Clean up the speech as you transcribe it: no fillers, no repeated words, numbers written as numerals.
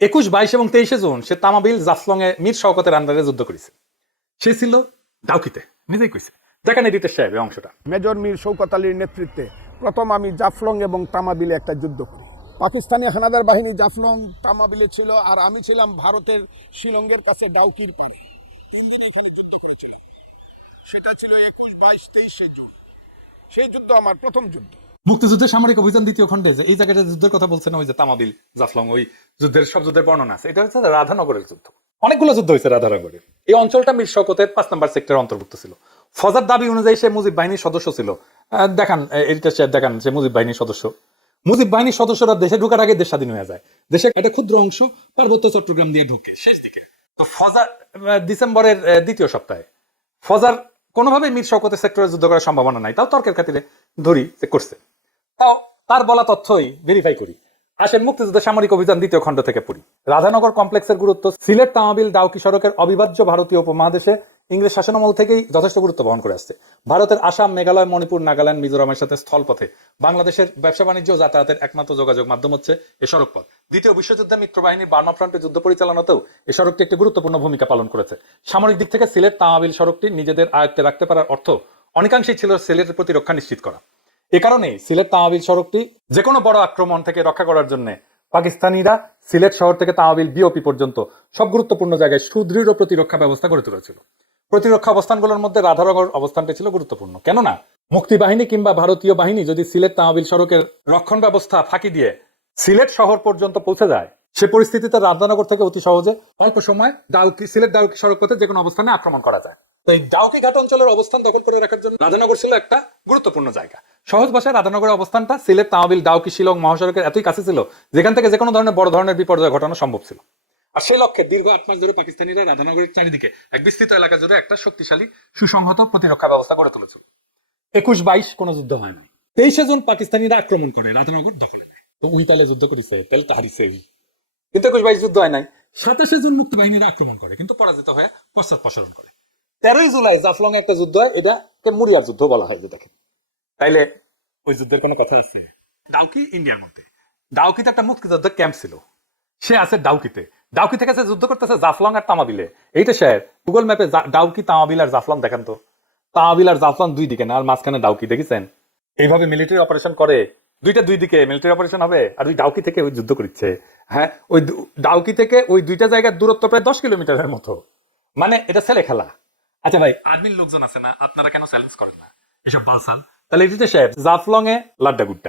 21, 22 এবং 23 জুন সে তামাবিল জাফলং এ মীর শওকতের আন্ডারে যুদ্ধ করেছে। সে ছিল ডাউকিতে, নিজেই কইছে। দেখেন এডিটর সাহেব এই অংশটা। মেজর মীর শওকত আলীর নেতৃত্বে প্রথম আমি জাফলং এবং তামাবিলে একটা যুদ্ধ করি। পাকিস্তানি হানাদার বাহিনী জাফলং তামাবিলে ছিল, আর আমি ছিলাম ভারতের শিলংয়ের কাছে ডাউকির পারে। 3 দিন এখানে যুদ্ধ করেছিলাম। সেটা ছিল 21, 22, 23 জুন। সেই যুদ্ধ আমার প্রথম যুদ্ধ। মুক্তিযুদ্ধের সামরিক অভিযান দ্বিতীয় খণ্ডে যে এই জায়গাটা যুদ্ধের কথা বলছেন, ওই যে তামাবিল জাফলং, ওই যুদ্ধের সব যুদ্ধের বর্ণনা আছে। এটা হচ্ছে রাধানগরের যুদ্ধ। অনেকগুলো যুদ্ধ হয়েছে রাধানগরের। এই অঞ্চলটা মীর শওকতের 5 নম্বর সেক্টরের অন্তর্ভুক্ত ছিল। ফজার দাবি অনুযায়ী সে মুজিব বাহিনীর সদস্য ছিল। দেখান এটা দেখান, সে মুজিব বাহিনীর সদস্য। মুজিব বাহিনীর সদস্যরা দেশে ঢোকার আগে দেশ স্বাধীন হয়ে যায়। দেশের একটা ক্ষুদ্র অংশ পার্বত্য চট্টগ্রাম দিয়ে ঢুকে শেষ দিকে। তো ফজার ডিসেম্বরের দ্বিতীয় সপ্তাহে ফজার কোনোভাবেই মীর শওকতের সেক্টরে যুদ্ধ করার সম্ভাবনা নাই, তাও তর্কের খাতিরে ধরি যে করছে। তাও তার বলা তথ্যই ভেরিফাই করি। আসেন মুক্তিযুদ্ধ সামরিক অভিযান দ্বিতীয় খণ্ড থেকে পড়ি। রাধানগর কমপ্লেক্সের গুরুত্ব সিলেট তামাবিল ডাউকি সড়কের অবিভাজ্য ভারতীয় উপমহাদেশে ইংরেজ শাসনামল থেকেই যথেষ্ট গুরুত্ব বহন করে আসছে। ভারতের আসাম, মেঘালয়, মণিপুর, নাগাল্যান্ড, মিজোরামের সাথে স্থলপথে বাংলাদেশের ব্যবসা বাণিজ্য ও যাতায়াতের একমাত্র যোগাযোগ মাধ্যম হচ্ছে এ সড়ক পথ। দ্বিতীয় বিশ্বযুদ্ধে মিত্রবাহিনীর বার্মা ফ্রন্টে যুদ্ধ পরিচালনাতেও এ সড়কটি একটি গুরুত্বপূর্ণ ভূমিকা পালন করেছে। সামরিক দিক থেকে সিলেট তামাবিল সড়কটি নিজেদের আয়ত্তে রাখতে পারার অর্থ অনেকাংশেই ছিল সিলেটের প্রতিরক্ষা নিশ্চিত করা। এ কারণে সিলেট তামাবিল সড়কটি যে কোনো বড় আক্রমণ থেকে রক্ষা করার জন্য পাকিস্তানিরা সিলেট শহর থেকে তামাবিল বিওপি পর্যন্ত সব গুরুত্বপূর্ণ জায়গায় সুদৃঢ় প্রতিরক্ষা ব্যবস্থা গড়ে তুলেছিল। প্রতিরক্ষা অবস্থানগুলোর মধ্যে রাধানগর অবস্থানটি ছিল গুরুত্বপূর্ণ। কেননা মুক্তিবাহিনী কিংবা ভারতীয় বাহিনী যদি সিলেট তামাবিল সড়কের রক্ষণ ব্যবস্থা ফাঁকি দিয়ে সিলেট শহর পর্যন্ত পৌঁছে যায়, সে পরিস্থিতিতে রাধানগর থেকে অতি সহজে অল্প সময় সিলেট ডাউকি সড়ক পথে যে কোনো অবস্থানে আক্রমণ করা যায়। তো এই ডাউকি ঘাট অঞ্চলের অবস্থান দখল করে রাখার জন্য রাধানগর ছিল একটা গুরুত্বপূর্ণ জায়গা। সহজ ভাষায় রাধানগরের অবস্থানটা সিলেট তামাবিল ডাউকি শিলং মহাসড়কের এতই কাছে ছিল যেখান থেকে যে কোনো ধরনের বড় ধরনের বিপর্যয় ঘটানো সম্ভব ছিল। আর সেই লক্ষ্যে দীর্ঘ 8 মাস ধরে পাকিস্তানিরা রাধানগরের চারিদিকে এক বিস্তৃত এলাকা জুড়ে একটা শক্তিশালী সুসংহত প্রতিরক্ষা ব্যবস্থা গড়ে তুলেছিল। 21, 22 কোনো যুদ্ধ হয় নাই। 23 জুন পাকিস্তানিরা আক্রমণ করে রাধানগর দখলে নেয়। তো উই তাইলে যুদ্ধ করেছে, তেল তাহারিছে, কিন্তু 21, 22 যুদ্ধ হয় নাই। 27 জুন মুক্তিবাহিনীরা আক্রমণ করে কিন্তু পরাজিত হয়ে পশ্চাৎপসরণ করে। 13 জুলাই জাফলং এ একটা যুদ্ধ হয়, এটাকে মুরিয়ার যুদ্ধ বলা হয়। যে দেখেন তাইলে ওই যুদ্ধের কোনো কথা আছে? ডাউকি ইন্ডিয়ার মধ্যে, ডাউকিতে একটা মুক্তিযুদ্ধের ক্যাম্প ছিল, সে আছে ডাউকিতে। ডাউকি থেকে সে যুদ্ধ করতেছে জাফলং আর তামাবিলে। এইটা স্যার গুগল ম্যাপে ডাউকি, তামাবিল আর জাফলং দেখেন তো। তামাবিল আর জাফলং দুই দিকে না, আর মাঝখানে ডাউকি, দেখেছেন? এইভাবে মিলিটারি অপারেশন করে, দুই দিকে মিলিটারি অপারেশন হবে, আর ওই ডাউকি থেকে ওই যুদ্ধ করছে। হ্যাঁ, ওই ডাউকি থেকে ওই দুইটা জায়গার দূরত্ব প্রায় 10 কিলোমিটারের মতো। মানে এটা ছেলে খেলা। আচ্ছা ভাই, আর্মির লোকজন আছে না, আপনারা কেন চ্যালেঞ্জ করেন না এসব বালসাল? তাহলে এটিতে সাহেব জাফলং এ লাড্ডা গুড্ডা।